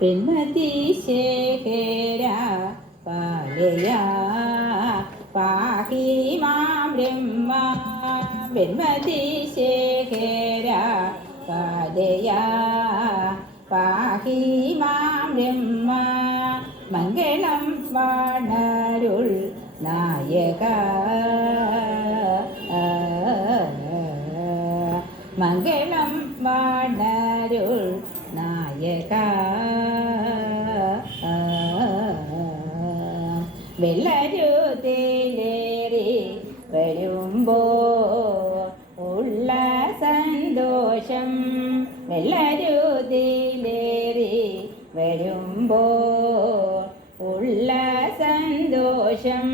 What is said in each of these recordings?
പെൺമതി ശേഖര പാലയാ പാഹി മാം ബ്രഹ്മ പെൺമതി ശേഖര പാലയാ പാഹി മാം ബ്രഹ്മ മംഗളം വാണരുൾ നായക മംഗളം വാണരുൾ നായക വെള്ളരുതിലേറി വരുമ്പോ ഉള്ള സന്തോഷം വെള്ളരുതിലേറി വരുമ്പോ ഉള്ള സന്തോഷം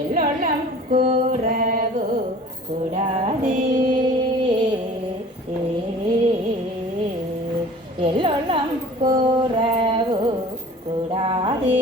എള്ളോളം കുറവ് കൂടാതെ എള്ളോളം കുറവ് കൂടാതെ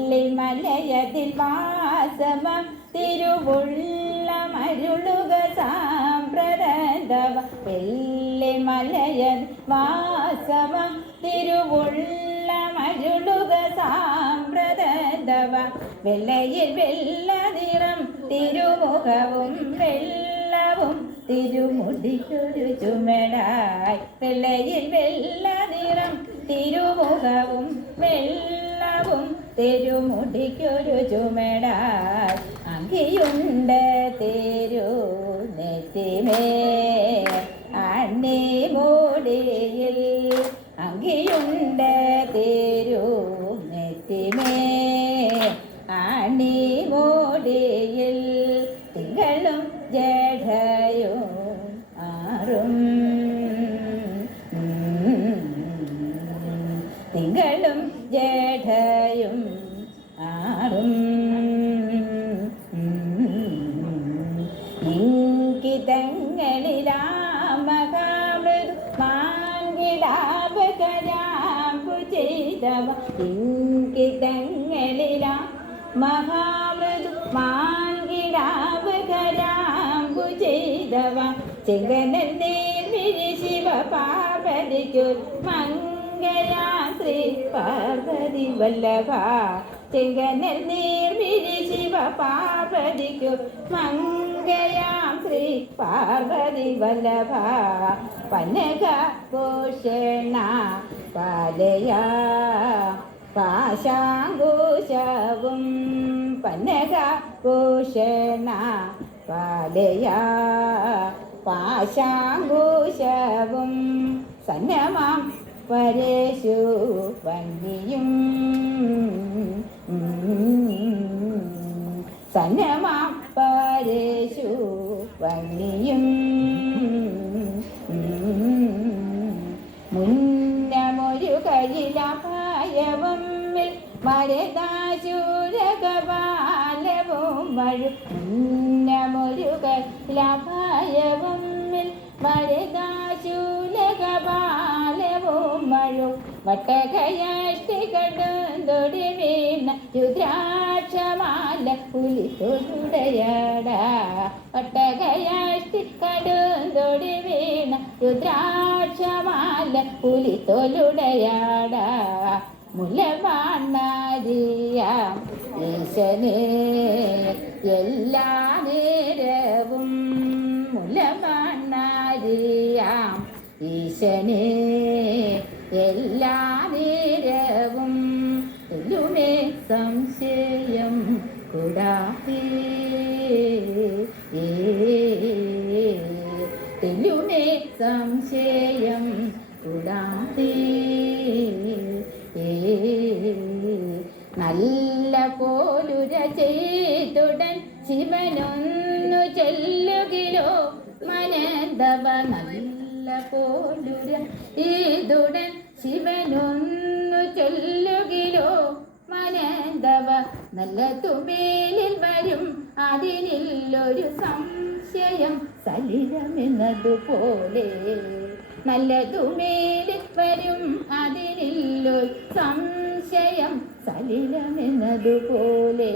വെള്ളിമലയതിൽ വാസവം തിരുവുള്ള മരുളുക സാമ്പ്രദവ വെള്ളിമലയൻ വാസവം തിരുവുള്ള മരുളുക സാമ്പ്രദവ വെള്ളയിൽ വെള്ള നിറം തിരുമുഖവും വെള്ളവും തിരുമുടിക്കൊരു ചുമടായി വെള്ളയിൽ വെള്ള നിറം തിരുമുഖവും വെള്ളവും തിരുമുടിക്കൊരു ചുമടായി അങ്കിയുണ്ട് തിരു നെറ്റിമേ അണ്ണി മൂടിയിൽ അങ്കിയുണ്ട് തിരു നെറ്റിമേ അണ്ണി മൂടിയിൽ തിങ്കളും ജഡയും ആറും തിങ്കളും ജഡയും ആറും ഇങ്കിതങ്ങളിലാമകാമൃദു മാങ്കിടാപകരാമ്പു ചെയ്തവ ഇങ്കിതങ്ങളിലാ മഹാമൃദു മാങ്കിടാപകരാമ്പു ചെയ്തവ ചെങ്കനൽ നേർമിഴി ശിവ പാർവതിക്കു മംഗയാ ശ്രീ പാർവതി വല്ലഭ ചെങ്കനൽ നേർമിഴി ശിവ പാർവതിക്കു മംഗയാം ശ്രീ പാർവതി വല്ലഭ പനക ഭൂഷണ പാലയാ പാശാങ്കുശവും പനക ഭൂഷണ പാലയാ പാശാങ്കുശവും സന്നമാം പരശു വന്ദിയും സന്നമാം പരശു വന്ദിയും മുന്നമൊരു കയ്യിലപായവും മരദാശൂരകപാലവും മഴു മുന്നമൊരു കയ്യിലപായവും മരദാശൂലകപാലവും മഴു വട്ടകയാഷ്ടി കടുന്തൊടി വീണ രുദ്രാക്ഷമാല പുലിതൊടുടയാട വട്ടകയാഷ്ടി കടുന്തൊടി വീണ രുദ്രാക്ഷമാല പുലിതൊലുടയാട മുലവാണാരിയാം ഈശനെ എല്ലാ നേരവും മുലവാണാരിയാം ഈശനെ എല്ലാ നേരവും എല്ലുമേ സംശയം കൂടാതെ എല്ലുമേ സംശയം കൂടാതെ നല്ല പോലുര ചെയ്തുടൻ ശിവനൊന്നു ചെല്ലുകിലോ മനന്തവ നല്ല പോലുര ചെയ്തുടൻ ശിവനൊന്നു ചൊല്ലുകിലോ മനന്തവ നല്ല തുമേലിൽ വരും അതിനില്ലൊരു സംശയം സലിലമെന്നതുപോലെ നല്ലതുമേലിൽ വരും അതിനില്ലൊരു സംശയം സലിലമെന്നതുപോലെ